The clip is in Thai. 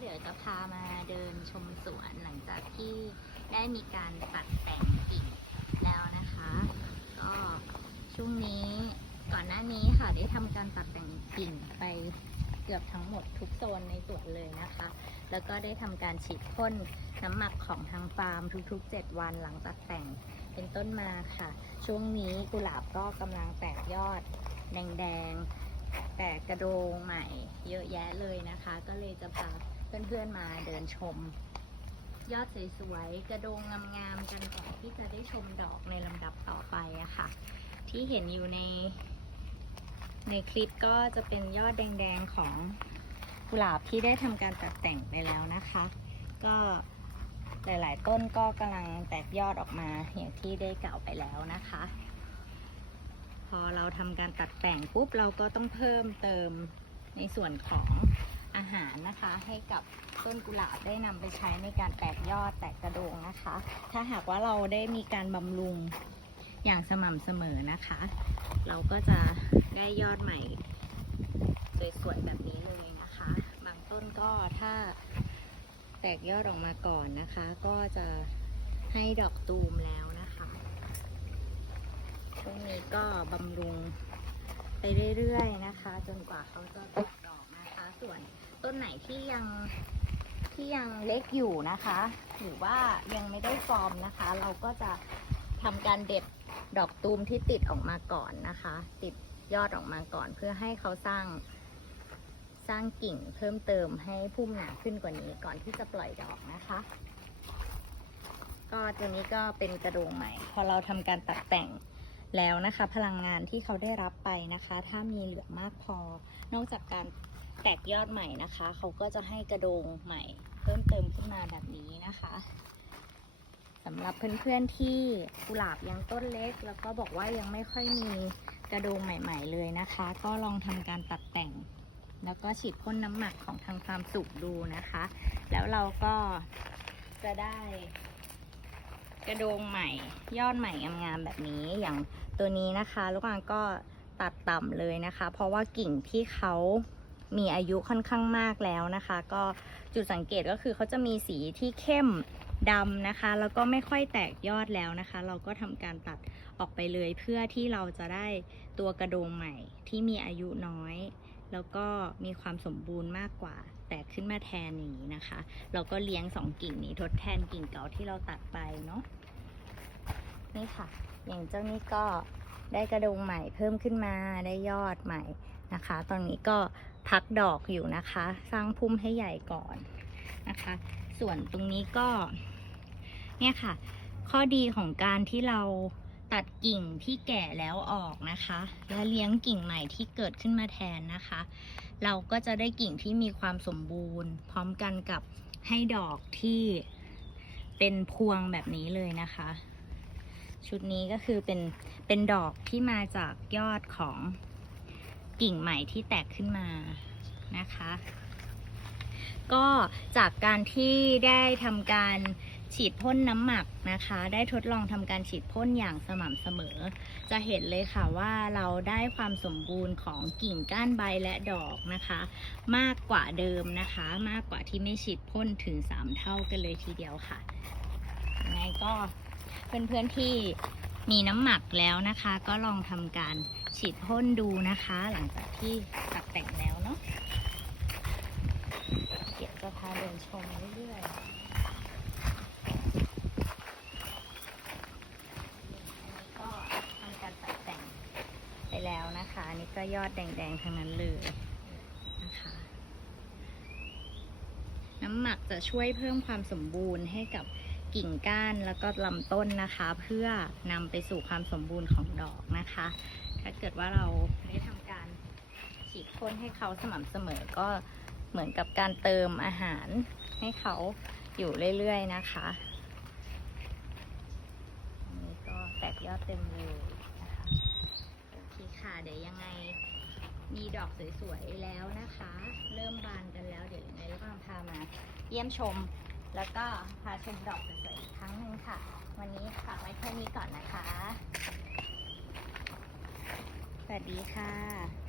เดี๋ยวจะพามาเดินชมสวนหลังจากที่ได้มีการตัดแต่งกิ่งแล้วนะคะ ก็ช่วงนี้ก่อนหน้านี้ค่ะได้ทำการตัดแต่งกิ่งไปเกือบทั้งหมดทุกโซนในสวนเลยนะคะ แล้วก็ได้ทำการฉีดพ่นน้ำหมักของทางฟาร์มทุกๆ 7 วันหลังจากแต่งเป็นต้นมาค่ะ ช่วงนี้กุหลาบก็กำลังแตกยอดแดงๆ แตกกระโดงใหม่เยอะแยะเลยนะคะ ก็เลยจะพาเพื่อนๆมาเดินชม ยอดสวยๆกระโดงงามๆกันก่อนที่จะได้ชมดอกในลำดับต่อไปอะค่ะ ที่เห็นอยู่ใน ในคลิปก็จะเป็นยอดแดงๆของกุหลาบที่ได้ทำการตัดแต่งไปแล้วนะคะ ก็หลาย ๆ ต้นก็กำลังแตกยอดออกมาอย่างที่ได้กล่าวไปแล้วนะคะ พอเราทำการตัดแต่งปุ๊บเราก็ต้องเพิ่มเติมในส่วนของอาหารนะคะ ให้กับต้นกุหลาบได้นำไปใช้ในการแตกยอดแตกกระโดงนะคะ ถ้าหากว่าเราได้มีการบำรุงอย่างสม่ำเสมอนะคะ เราก็จะได้ยอดใหม่สวยๆแบบนี้เลยนะคะ บางต้นก็ถ้าแตกยอดออกมาก่อนนะคะ ก็จะให้ดอกตูมแล้ว ช่วงนี้ก็บำรุงไปเรื่อยๆนะคะ จนกว่าเขาจะแตกดอกนะคะ ส่วนต้นไหนที่ยังที่ยังเล็กอยู่นะคะ หรือว่ายังไม่ได้ฟอร์มนะคะ เราก็จะทำการเด็ดดอกตูมที่ติดออกมาก่อนนะคะ ติดยอดออกมาก่อนเพื่อให้เขาสร้าง สร้างกิ่งเพิ่มเติมให้พุ่มหนาขึ้นกว่านี้ก่อนที่จะปล่อยดอกนะคะ ก็ตัวนี้ก็เป็นกระโดงใหม่ พอเราทำการตัดแต่ง แล้วนะคะพลังงานที่เขาได้รับไปนะคะ ถ้ามีเหลือมากพอ นอกจากการแตกยอดใหม่นะคะ เขาก็จะให้กระโดงใหม่เพิ่มเติมขึ้นมาแบบนี้นะคะสำหรับเพื่อนๆที่กุหลาบยังต้นเล็ก แล้วก็บอกว่ายังไม่ค่อยมีกระโดงใหม่ ๆ เลยนะคะ ก็ลองทำการตัดแต่ง แล้วก็ฉีดพ่นน้ำหมักของทางฟาร์มสุกดูนะคะ แล้วเราก็จะได้ กระโดงใหม่ยอดใหม่งามๆแบบนี้อย่างตัวนี้นะคะลูกอ่างก็ตัดต่ำเลยนะคะ เพราะว่ากิ่งที่เขามีอายุค่อนข้างมากแล้วนะคะ ก็จุดสังเกตก็คือเขาจะมีสีที่เข้มดำนะคะ แล้วก็ไม่ค่อยแตกยอดแล้วนะคะ เราก็ทำการตัดออกไปเลยเพื่อที่เราจะได้ตัวกระโดงใหม่ที่มีอายุน้อย แล้วก็มีความสมบูรณ์มากกว่า แตกขึ้นมาแทนอย่างนี้นะคะ เราก็เลี้ยงสองกิ่งนี้ทดแทนกิ่งเก่าที่เราตัดไปเนาะนี่ค่ะ อย่างเจ้านี้ก็ได้กระดงใหม่เพิ่มขึ้นมาได้ยอดใหม่นะคะ ตอนนี้ก็พักดอกอยู่นะคะ สร้างพุ่มให้ใหญ่ก่อนนะคะ ส่วนตรงนี้ก็เนี่ยค่ะ ข้อดีของการที่เรา ตัดกิ่งที่แก่แล้วออกนะคะ และเลี้ยงกิ่งใหม่ที่เกิดขึ้นมาแทนนะคะ เราก็จะได้กิ่งที่มีความสมบูรณ์ พร้อมกันกับให้ดอกที่เป็นพวงแบบนี้เลยนะคะ ชุดนี้ก็คือเป็นเป็นดอกที่มาจากยอดของกิ่งใหม่ที่แตกขึ้นมานะคะ ก็จากการที่ได้ทำการ ฉีดพ่นน้ำหมักนะคะ ได้ทดลองทำการฉีดพ่นอย่างสม่ำเสมอ จะเห็นเลยค่ะว่าเราได้ความสมบูรณ์ของกิ่งก้านใบและดอกนะคะ มากกว่าเดิมนะคะ มากกว่าที่ไม่ฉีดพ่นถึง 3 เท่ากันเลยทีเดียวค่ะยังไงก็เพื่อนๆที่มีน้ำหมักแล้วนะคะ ก็ลองทำการฉีดพ่นดูนะคะ หลังจากที่ตัดแต่งแล้วเนาะเดี๋ยวจะพาเดินชมเรื่อยๆก็ทำการตัดแต่งไปแล้วนะคะอันนี่ ก็ยอดแดงๆทั้งนั้นเลยนะคะ น้ำหมักจะช่วยเพิ่มความสมบูรณ์ให้กับกิ่งก้านแล้วก็ลำต้นนะคะ เพื่อนำไปสู่ความสมบูรณ์ของดอกนะคะ ถ้าเกิดว่าเราได้ทำการฉีดพ่นให้เขาสม่ำเสมอก็เหมือนกับการเติมอาหารให้เขาอยู่เรื่อยๆนะคะ อันนี้ก็แตกยอดเต็มเลย ค่ะ เดี๋ยวยังไงมีดอกสวยๆแล้วนะคะ เริ่มบานกันแล้วเดี๋ยวยังไงก็พามาเยี่ยมชม แล้วก็พาชมดอกสวยๆอีกครั้งหนึ่งค่ะ วันนี้ฝากไว้แค่นี้ก่อนนะคะ สวัสดีค่ะ